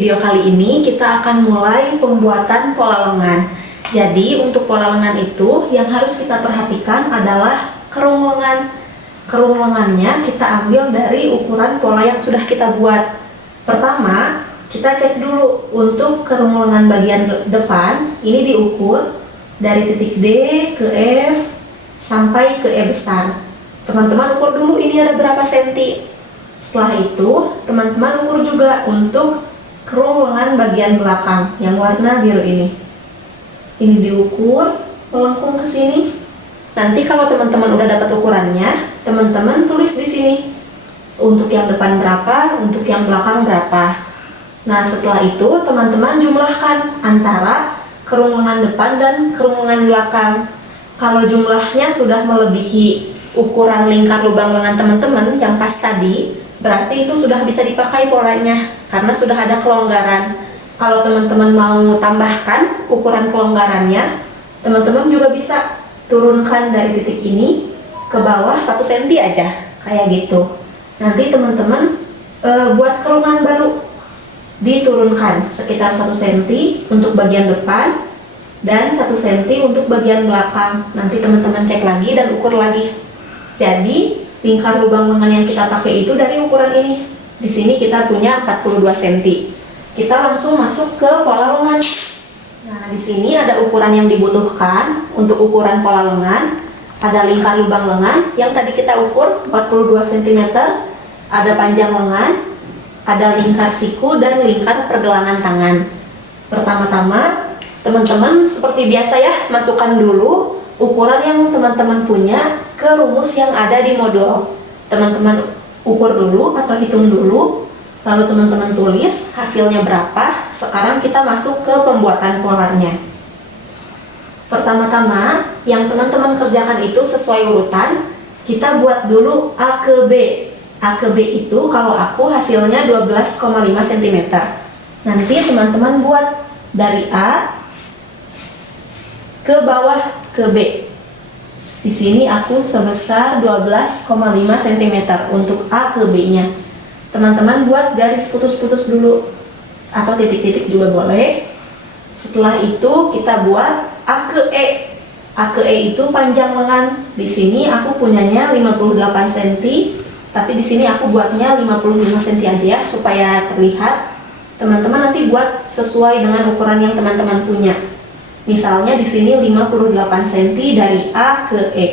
video kali ini kita akan mulai pembuatan pola lengan. Jadi untuk pola lengan itu yang harus kita perhatikan adalah kerung lengan. Kerung lengannya kita ambil dari ukuran pola yang sudah kita buat. Pertama, kita cek dulu untuk kerung lengan bagian depan, ini diukur dari titik D ke F sampai ke E besar. Teman-teman ukur dulu ini ada berapa senti. Setelah itu, teman-teman ukur juga untuk kerung lengan bagian belakang yang warna biru ini. Ini diukur melengkung ke sini. Nanti kalau teman-teman udah dapat ukurannya, teman-teman tulis di sini. Untuk yang depan berapa, untuk yang belakang berapa. Nah, setelah itu teman-teman jumlahkan antara kerung lengan depan dan kerung lengan belakang. Kalau jumlahnya sudah melebihi ukuran lingkar lubang lengan teman-teman yang pas tadi, berarti itu sudah bisa dipakai polanya karena sudah ada kelonggaran. Kalau teman-teman mau tambahkan ukuran kelonggarannya, teman-teman juga bisa turunkan dari titik ini ke bawah 1 cm aja, kayak gitu. Nanti teman-teman buat kerungan baru, diturunkan sekitar 1 cm untuk bagian depan dan 1 cm untuk bagian belakang. Nanti teman-teman cek lagi dan ukur lagi. Jadi lingkar lubang lengan yang kita pakai itu dari ukuran ini. Di sini kita punya 42 cm. Kita langsung masuk ke pola lengan. Nah, di sini ada ukuran yang dibutuhkan untuk ukuran pola lengan. Ada lingkar lubang lengan yang tadi kita ukur 42 cm, ada panjang lengan, ada lingkar siku dan lingkar pergelangan tangan. Pertama-tama, teman-teman seperti biasa ya, masukkan dulu ukuran yang teman-teman punya ke rumus yang ada di modul. Teman-teman ukur dulu atau hitung dulu, lalu teman-teman tulis hasilnya berapa. Sekarang kita masuk ke pembuatan polanya. Pertama-tama, yang teman-teman kerjakan itu sesuai urutan. Kita buat dulu A ke B. A ke B itu kalau aku hasilnya 12,5 cm. Nanti teman-teman buat dari A ke bawah ke B. Di sini aku sebesar 12,5 cm untuk A ke B-nya. Teman-teman buat garis putus-putus dulu atau titik-titik juga boleh. Setelah itu kita buat A ke E. A ke E itu panjang lengan. Di sini aku punyanya 58 cm, tapi di sini aku buatnya 55 cm aja ya supaya terlihat. Teman-teman nanti buat sesuai dengan ukuran yang teman-teman punya. Misalnya di sini 58 cm dari A ke E.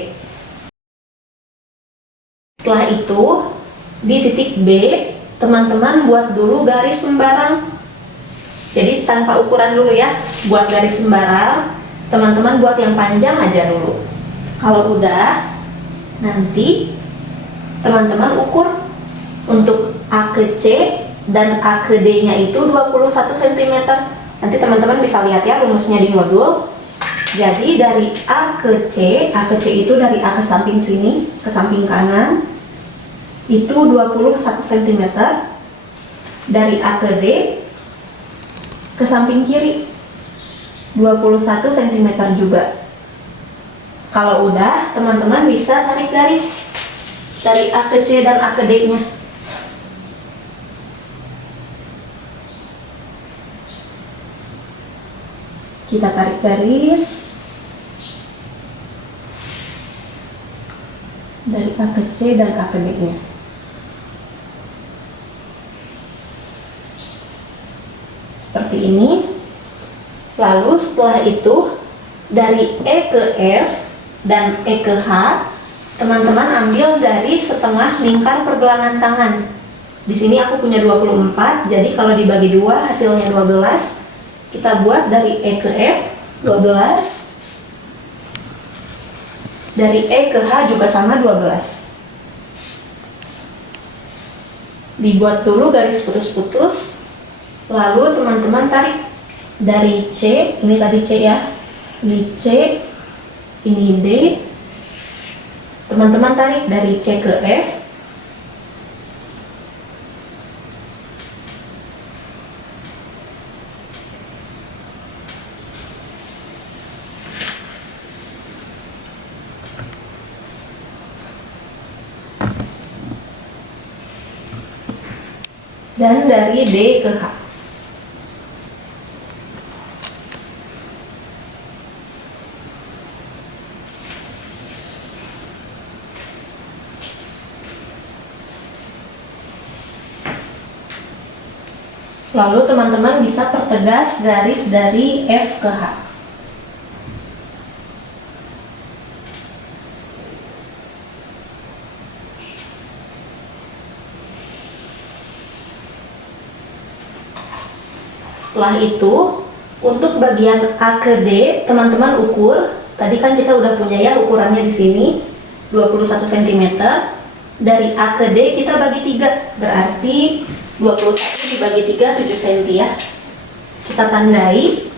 Setelah itu, di titik B, teman-teman buat dulu garis sembarang. Jadi tanpa ukuran dulu ya, buat garis sembarang. Teman-teman buat yang panjang aja dulu. Kalau udah, nanti teman-teman ukur untuk A ke C dan A ke D-nya itu 21 cm. Nanti teman-teman bisa lihat ya rumusnya di modul. Jadi dari A ke C itu dari A ke samping sini, ke samping kanan, itu 21 cm. Dari A ke D, ke samping kiri, 21 cm juga. Kalau udah, teman-teman bisa tarik garis dari A ke C dan A ke D-nya. Kita tarik garis dari A ke C dan A ke D-nya. Seperti ini. Lalu setelah itu dari E ke F dan E ke H, teman-teman ambil dari setengah lingkar pergelangan tangan. Di sini aku punya 24, jadi kalau dibagi 2 hasilnya 12. Kita buat dari E ke F 12, dari E ke H juga sama 12. Dibuat dulu garis putus-putus, lalu teman-teman tarik dari C, ini tadi C ya, ini C, ini D. Teman-teman tarik dari C ke F, dan dari D ke H. Lalu teman-teman bisa pertegas garis dari F ke H. Setelah itu, untuk bagian A ke D, teman-teman ukur. Tadi kan kita udah punya ya ukurannya di sini, 21 cm. Dari A ke D kita bagi 3, berarti 21 dibagi 3, 7 cm ya. Kita tandai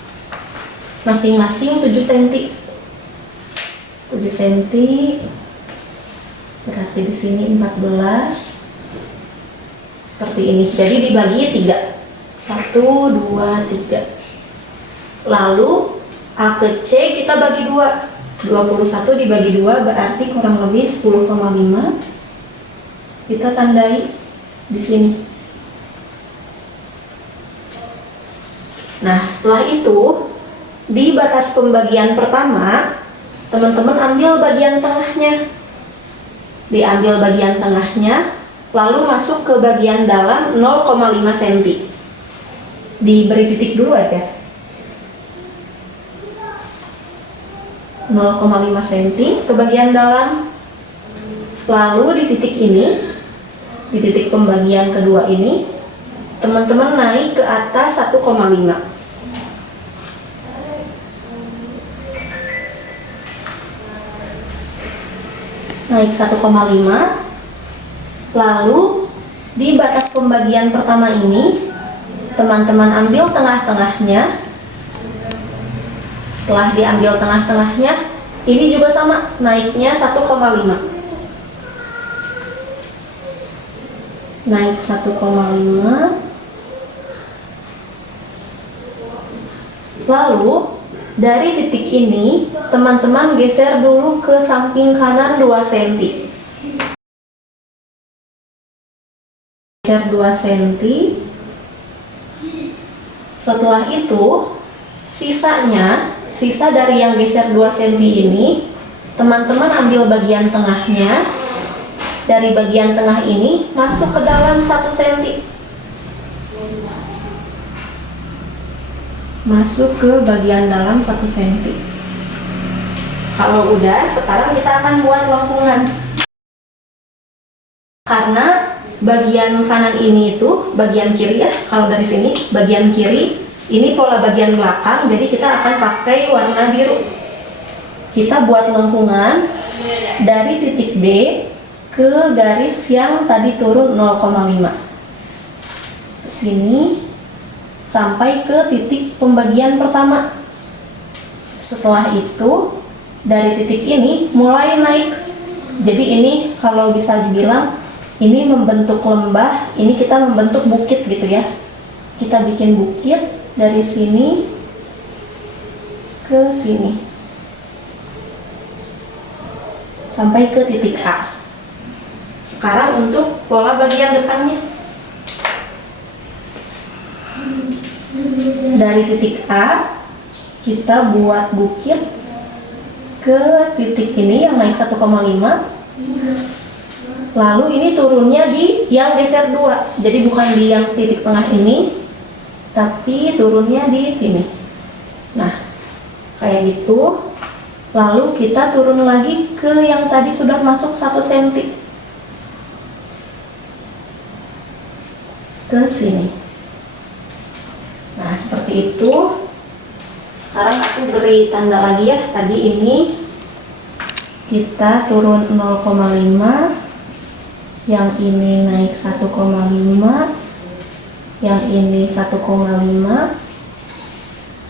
masing-masing 7 cm. 7 cm, berarti di sini 14. Seperti ini, jadi dibagi 3. 1, 2, 3. Lalu A ke C kita bagi 2. 21 dibagi 2 berarti kurang lebih 10,5. Kita tandai di sini. Nah, setelah itu di batas pembagian pertama, teman-teman ambil bagian tengahnya. Diambil bagian tengahnya, lalu masuk ke bagian dalam 0,5 cm. Diberi titik dulu aja. 0,5 cm ke bagian dalam. Lalu di titik ini, di titik pembagian kedua ini, teman-teman naik ke atas 1,5. Naik 1,5. Lalu di batas pembagian pertama ini, teman-teman ambil tengah-tengahnya. Setelah diambil tengah-tengahnya, ini juga sama, naiknya 1,5. Naik 1,5. Lalu dari titik ini, teman-teman geser dulu ke samping kanan 2 cm. Geser 2 cm. Setelah itu, sisa dari yang geser 2 cm ini, teman-teman ambil bagian tengahnya. Dari bagian tengah ini masuk ke dalam 1 cm. Masuk ke bagian dalam 1 cm. Kalau udah, sekarang kita akan buat lengkungan. Karena bagian kanan ini itu bagian kiri ya. Kalau dari sini bagian kiri, ini pola bagian belakang, jadi kita akan pakai warna biru. Kita buat lengkungan dari titik D ke garis yang tadi turun 0,5. Sini sampai ke titik pembagian pertama. Setelah itu, dari titik ini mulai naik. Jadi ini kalau bisa dibilang, ini membentuk lembah, ini kita membentuk bukit gitu ya. Kita bikin bukit dari sini ke sini sampai ke titik A. Sekarang untuk pola bagian depannya, dari titik A kita buat bukit ke titik ini yang naik 1,5. Lalu ini turunnya di yang geser 2, jadi bukan di yang titik tengah ini, tapi turunnya di sini. Nah, kayak gitu. Lalu kita turun lagi ke yang tadi sudah masuk 1 cm. Ke sini. Nah, seperti itu. Sekarang aku beri tanda lagi ya. Tadi ini kita turun 0,5, yang ini naik 1,5, yang ini 1,5,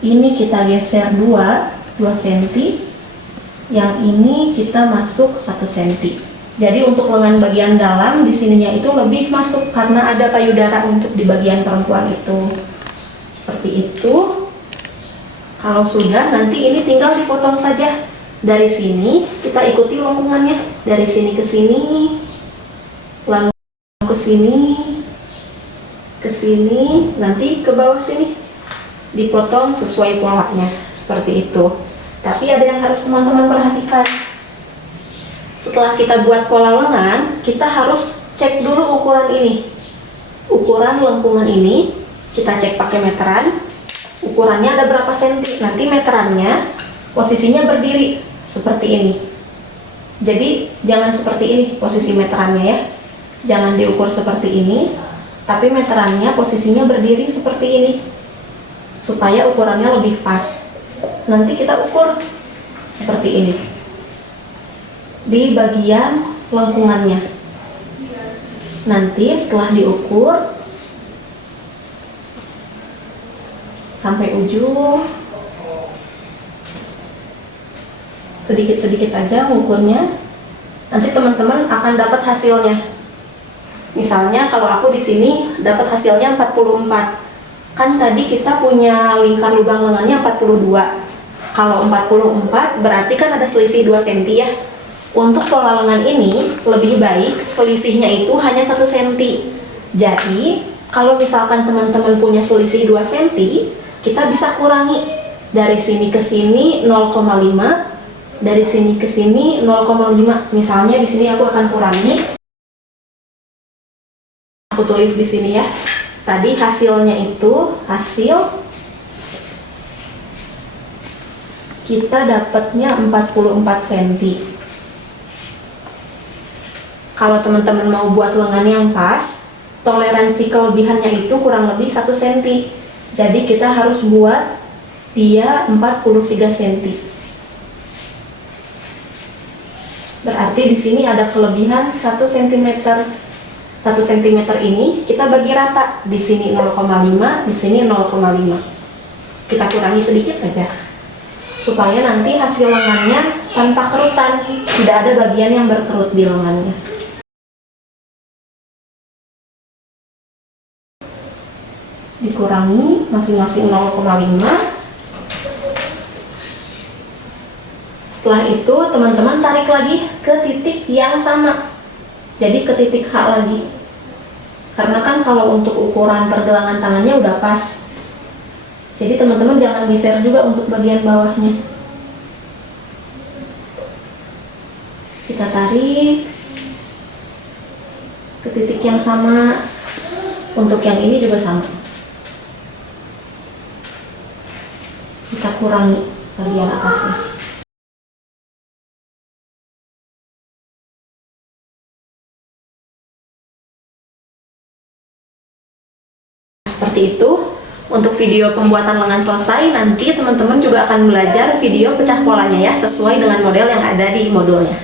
ini kita geser 2 cm, yang ini kita masuk 1 cm. Jadi untuk lengan bagian dalam di sininya itu lebih masuk karena ada payudara untuk di bagian perempuan itu. Seperti itu. Kalau sudah, nanti ini tinggal dipotong saja. Dari sini kita ikuti lengkungannya, dari sini ke sini, lalu ke sini, nanti ke bawah sini dipotong sesuai polanya, seperti itu. Tapi ada yang harus teman-teman perhatikan. Setelah kita buat pola lengan, kita harus cek dulu ukuran ini, ukuran lengkungan ini. Kita cek pakai meteran. Ukurannya ada berapa senti. Nanti meterannya posisinya berdiri seperti ini. Jadi jangan seperti ini posisi meterannya ya. Jangan diukur seperti ini, tapi meterannya posisinya berdiri seperti ini. Supaya ukurannya lebih pas. Nanti kita ukur seperti ini. Di bagian lengkungannya. Nanti setelah diukur sampai ujung, sedikit-sedikit aja mengukurnya. Nanti teman-teman akan dapat hasilnya. Misalnya kalau aku di sini dapat hasilnya 44. Kan tadi kita punya lingkar lubang lengannya 42. Kalau 44 berarti kan ada selisih 2 cm ya. Untuk pola lengan ini lebih baik selisihnya itu hanya 1 cm. Jadi kalau misalkan teman-teman punya selisih 2 cm, kita bisa kurangi dari sini ke sini 0,5, dari sini ke sini 0,5. Misalnya di sini aku akan kurangi. Aku tulis di sini ya. Tadi hasilnya itu kita dapatnya 44 cm. Kalau teman-teman mau buat lengan yang pas, toleransi kelebihannya itu kurang lebih 1 cm. Jadi kita harus buat dia 43 cm. Berarti di sini ada kelebihan 1 cm. 1 cm ini kita bagi rata, di sini 0,5, di sini 0,5. Kita kurangi sedikit aja, supaya nanti hasil lengannya tanpa kerutan, tidak ada bagian yang berkerut di lengannya. Dikurangi masing-masing 0,5. Setelah itu teman-teman tarik lagi ke titik yang sama. Jadi ke titik H lagi. Karena kan kalau untuk ukuran pergelangan tangannya udah pas. Jadi teman-teman jangan geser juga untuk bagian bawahnya. Kita tarik ke titik yang sama. Untuk yang ini juga sama. Kita kurangi bagian atasnya. Seperti itu. Untuk video pembuatan lengan selesai, nanti teman-teman juga akan belajar video pecah polanya ya, sesuai dengan model yang ada di modulnya.